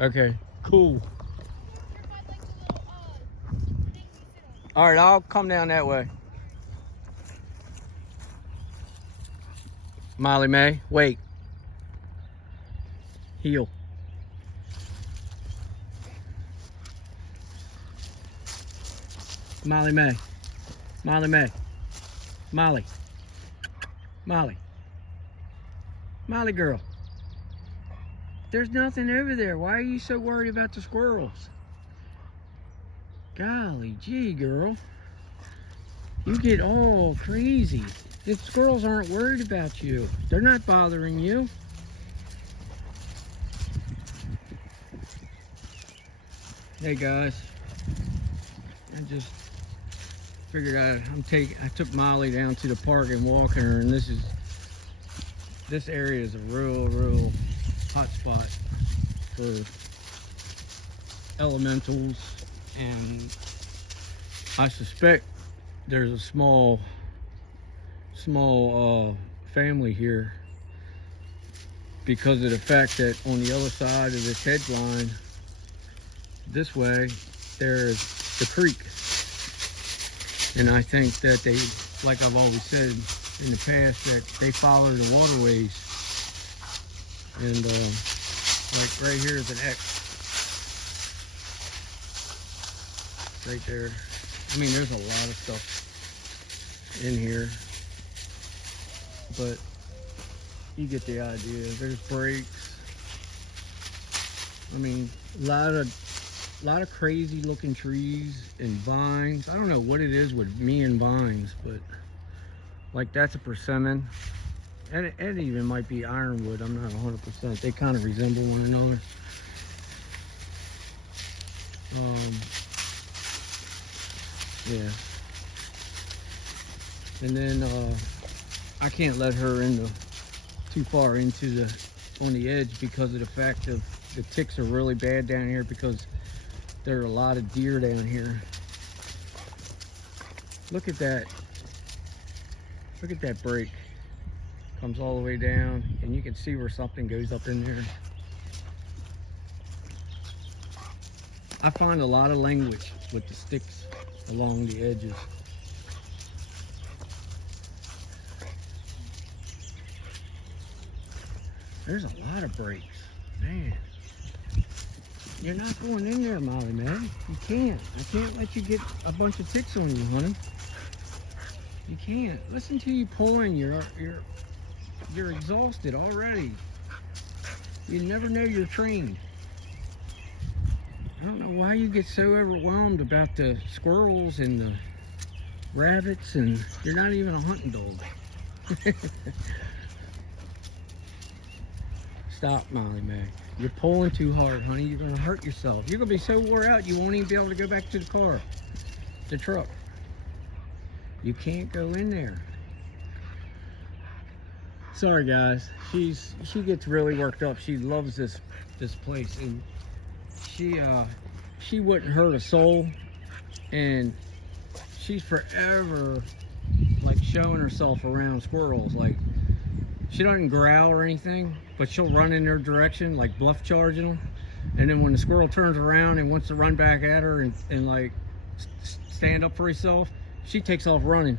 Okay, cool. All right, I'll come down that way. Molly Mae, wait. Heel. Molly Mae. Molly Mae. Molly. Molly. Molly girl. There's nothing over there. Why are you so worried about the squirrels? Golly gee, girl. You get all crazy. The squirrels aren't worried about you. They're not bothering you. Hey guys, I just figured I took Molly down to the park and walking her, and this area is a real hot spot for elementals, and I suspect there's a small family here because of the fact that on the other side of this hedge line this way there's the creek, and I think that they, like I've always said in the past, that they follow the waterways, and like right here is an X right there. I mean, there's a lot of stuff in here, but you get the idea. There's breaks. I mean, a lot of crazy looking trees and vines. I don't know what it is with me and vines, but like that's a persimmon, and it even might be ironwood. I'm not 100%. They kind of resemble one another. Yeah. And then I can't let her too far into on the edge because of the fact of the ticks are really bad down here, because there are a lot of deer down here. Look at that. Look at that break. Comes all the way down, and you can see where something goes up in there. I find a lot of language with the sticks along the edges. There's a lot of breaks, man. You're not going in there, Molly, man. You can't. I can't let you get a bunch of ticks on you, honey. You can't. Listen to you pulling. You're exhausted already. You never know you're trained. I don't know why you get so overwhelmed about the squirrels and the rabbits, and you're not even a hunting dog. Stop, Molly Mae. You're pulling too hard, honey. You're gonna hurt yourself. You're gonna be so wore out you won't even be able to go back to the car, the truck. You can't go in there. Sorry guys. She gets really worked up. She loves this place, and she wouldn't hurt a soul, and she's forever like showing herself around squirrels. Like, she doesn't growl or anything, but she'll run in their direction, like bluff charging them. And then when the squirrel turns around and wants to run back at her and like stand up for herself, she takes off running.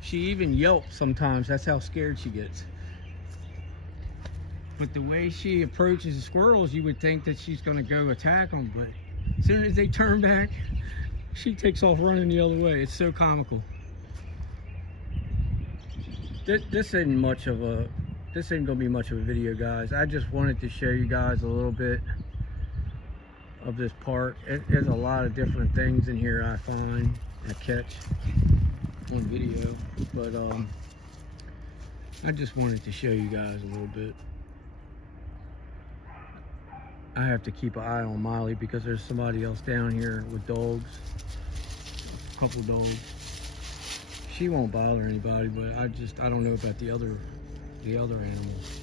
She even yelps sometimes. That's how scared she gets. But the way she approaches the squirrels, you would think that she's gonna go attack them, but as soon as they turn back, she takes off running the other way. It's so comical. This ain't gonna be much of a video, guys. I just wanted to show you guys a little bit of this park. There's a lot of different things in here I find, I catch on video, but I just wanted to show you guys a little bit. I have to keep an eye on Molly because there's somebody else down here with dogs, a couple dogs. She won't bother anybody, but I don't know about the other animals.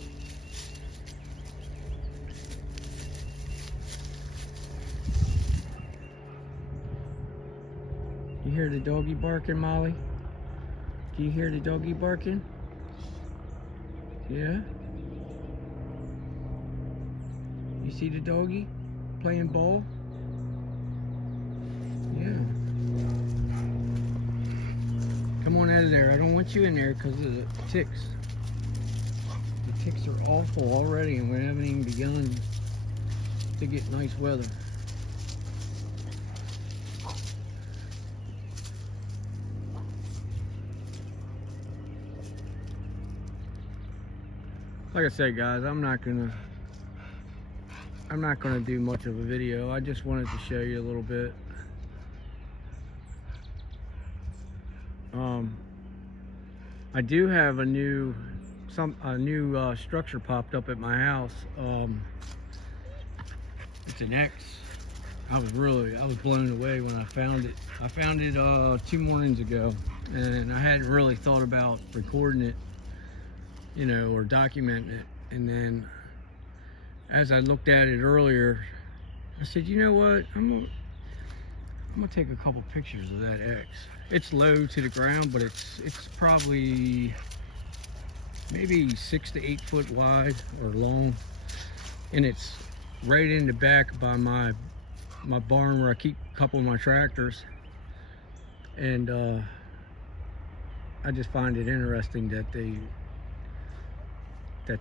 You hear the doggy barking, Molly? Do you hear the doggy barking? Yeah? You see the doggy? playing ball? Yeah. Come on out of there. I don't want you in there because of the ticks. The ticks are awful already, and we haven't even begun to get nice weather. Like I said, guys, I'm not gonna do much of a video. I just wanted to show you a little bit. I do have a new structure popped up at my house. It's an X. I was blown away when I found it. I found it 2 mornings ago, and I hadn't really thought about recording it, you know, or documenting it. And then as I looked at it earlier, I said, you know what, I'm gonna take a couple pictures of that X. It's low to the ground, but it's probably maybe 6 to 8 foot wide or long, and it's right in the back by my barn where I keep a couple of my tractors. And I just find it interesting that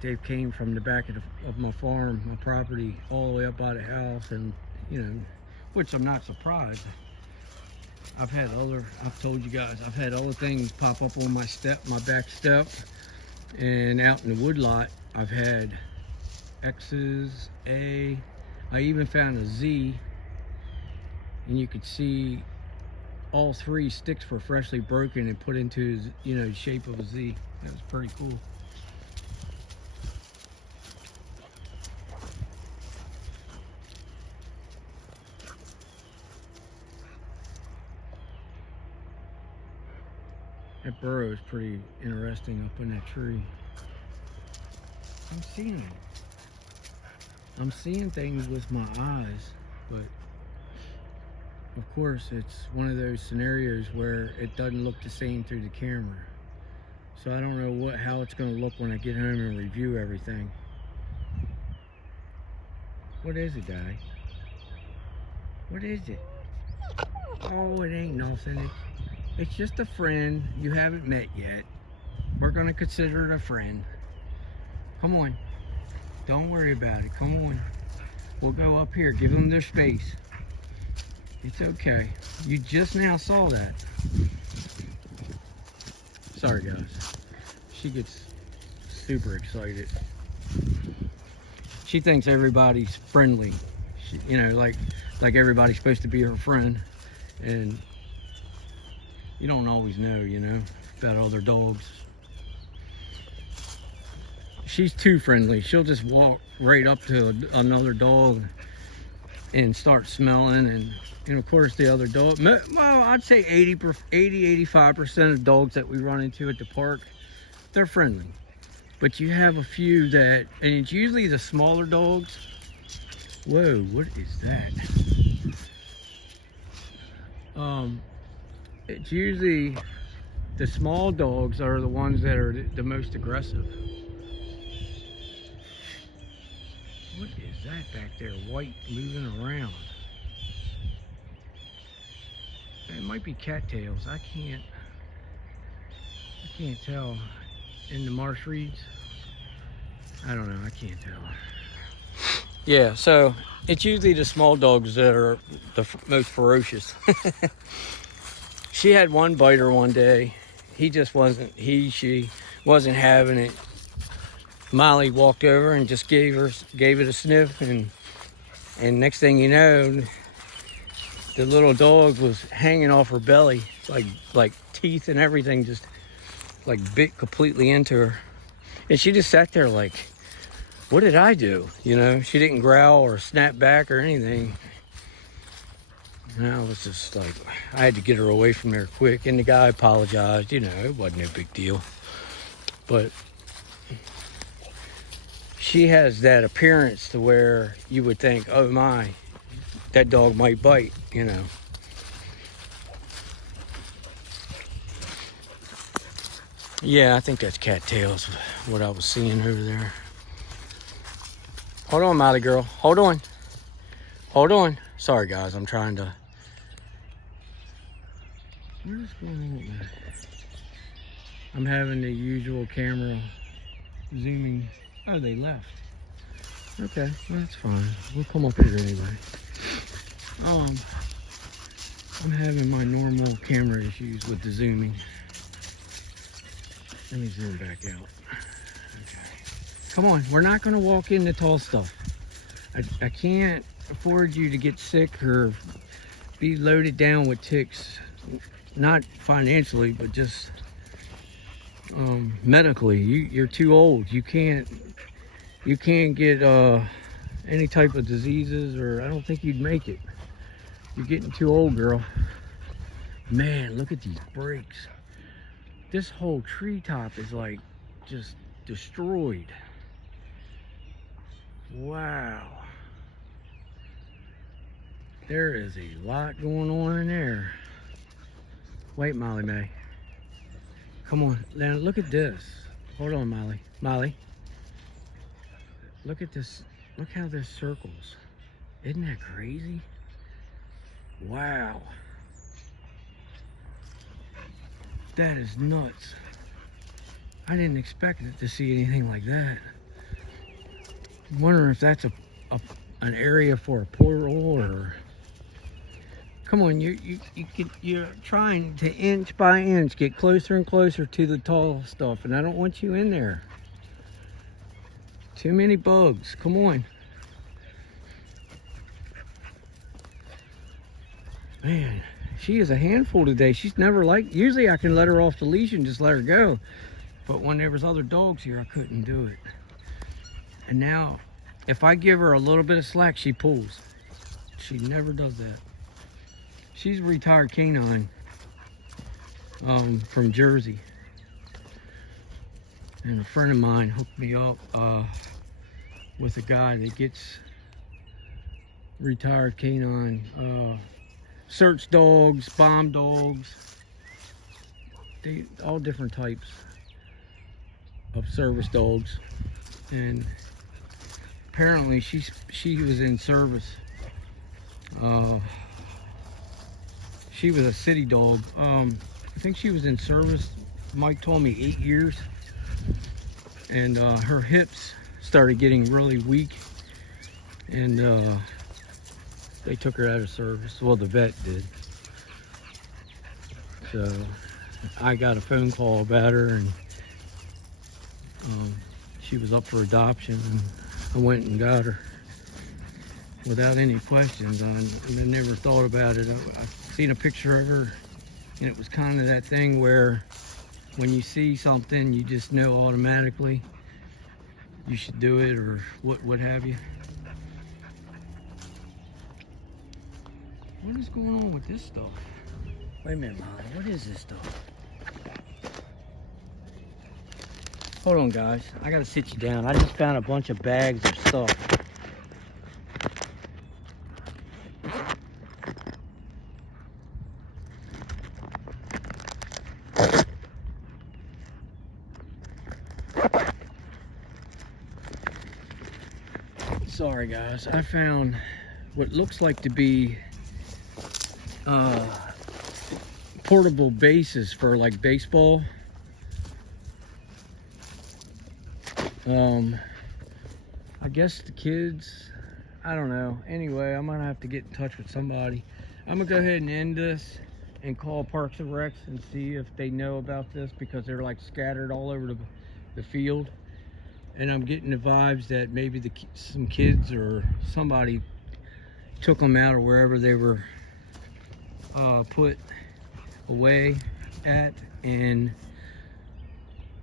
they came from the back of my farm, my property, all the way up by the house. And you know, which I'm not surprised. I've told you guys, I've had other things pop up on my back step, and out in the woodlot I've had X's, I even found a Z, and you could see all 3 sticks were freshly broken and put into, you know, the shape of a Z. That was pretty cool. That burrow is pretty interesting up in that tree. I'm seeing it. I'm seeing things with my eyes, but of course it's one of those scenarios where it doesn't look the same through the camera. So I don't know how it's going to look when I get home and review everything. What is it, Daddy? What is it? Oh, it ain't nothing. It's just a friend you haven't met yet. We're going to consider it a friend. Come on. Don't worry about it. Come on. We'll go up here. Give them their space. It's okay. You just now saw that. Sorry, guys. She gets super excited. She thinks everybody's friendly. You know, like everybody's supposed to be her friend. And you don't always know, you know, about other dogs. She's too friendly. She'll just walk right up to another dog and start smelling. And of course the other dog, well, I'd say 85% of dogs that we run into at the park, they're friendly. But you have a few that, and it's usually the smaller dogs. Whoa, what is that? It's usually the small dogs are the ones that are the most aggressive. What is that back there, white, moving around? It might be cattails. I can't tell. In the marsh reeds, I don't know. I can't tell. Yeah, so it's usually the small dogs that are the most ferocious. She had one biter one day. He just wasn't, she wasn't having it. Molly walked over and just gave it a sniff, and next thing you know, the little dog was hanging off her belly, like teeth and everything, just like bit completely into her. And she just sat there like, what did I do? You know, she didn't growl or snap back or anything. And I was just like, I had to get her away from there quick. And the guy apologized, you know, it wasn't a big deal. But she has that appearance to where you would think, oh my, that dog might bite, you know. Yeah, I think that's cattails, what I was seeing over there. Hold on, Molly girl. Hold on. Hold on. Sorry, guys. I'm trying to... What is going on with that? I'm having the usual camera zooming. Oh, they left. Okay, well, that's fine. We'll come up here anyway. I'm having my normal camera issues with the zooming. Let me zoom back out. Okay. Come on, we're not gonna walk into tall stuff. I can't afford you to get sick or be loaded down with ticks. Not financially, but just medically. You're too old. You can't get any type of diseases, or I don't think you'd make it. You're getting too old, girl. Man, look at these brakes. This whole treetop is like just destroyed. Wow. There is a lot going on in there. Wait, Molly May. Come on, now look at this. Hold on, Molly. Molly. Look at this. Look how this circles. Isn't that crazy? Wow. That is nuts. I didn't expect it to see anything like that. I'm wondering if that's an area for a portal, or... Come on, you're trying to inch by inch get closer and closer to the tall stuff, and I don't want you in there. Too many bugs. Come on. Man, she is a handful today. She's never like... Usually I can let her off the leash and just let her go. But when there was other dogs here, I couldn't do it. And now, if I give her a little bit of slack, she pulls. She never does that. She's a retired canine from Jersey. And a friend of mine hooked me up with a guy that gets retired canine search dogs, bomb dogs, all different types of service dogs. And apparently she was in service. She was a city dog. I think she was in service, Mike told me, 8 years. And her hips started getting really weak, and they took her out of service. Well, the vet did. So I got a phone call about her, and she was up for adoption, and I went and got her without any questions. I never thought about it. I seen a picture of her, and it was kind of that thing where when you see something, you just know automatically you should do it, or what have you. What is going on with this stuff? Wait a minute, Molly. What is this stuff? Hold on, guys. I gotta sit you down. I just found a bunch of bags of stuff. Sorry, guys. I found what looks like to be portable bases for like baseball. I guess the kids, I don't know. Anyway, I'm gonna have to get in touch with somebody. I'm gonna go ahead and end this and call Parks and Recs and see if they know about this, because they're like scattered all over the field. And I'm getting the vibes that maybe some kids or somebody took them out, or wherever they were put away at, and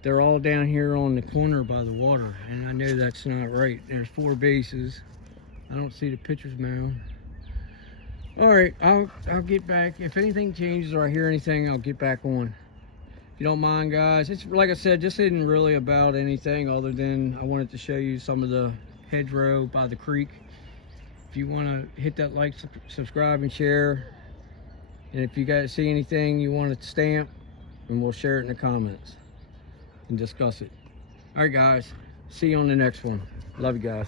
they're all down here on the corner by the water, and I know that's not right. There's 4 bases. I don't see the pitcher's mound. All right, I'll get back. If anything changes or I hear anything, I'll get back on. If you don't mind, guys. It's like I said, this isn't really about anything other than I wanted to show you some of the hedgerow by the creek. If you want to hit that like, subscribe, and share. And if you guys see anything you want to stamp, and we'll share it in the comments and discuss it. All right, guys. See you on the next one. Love you guys.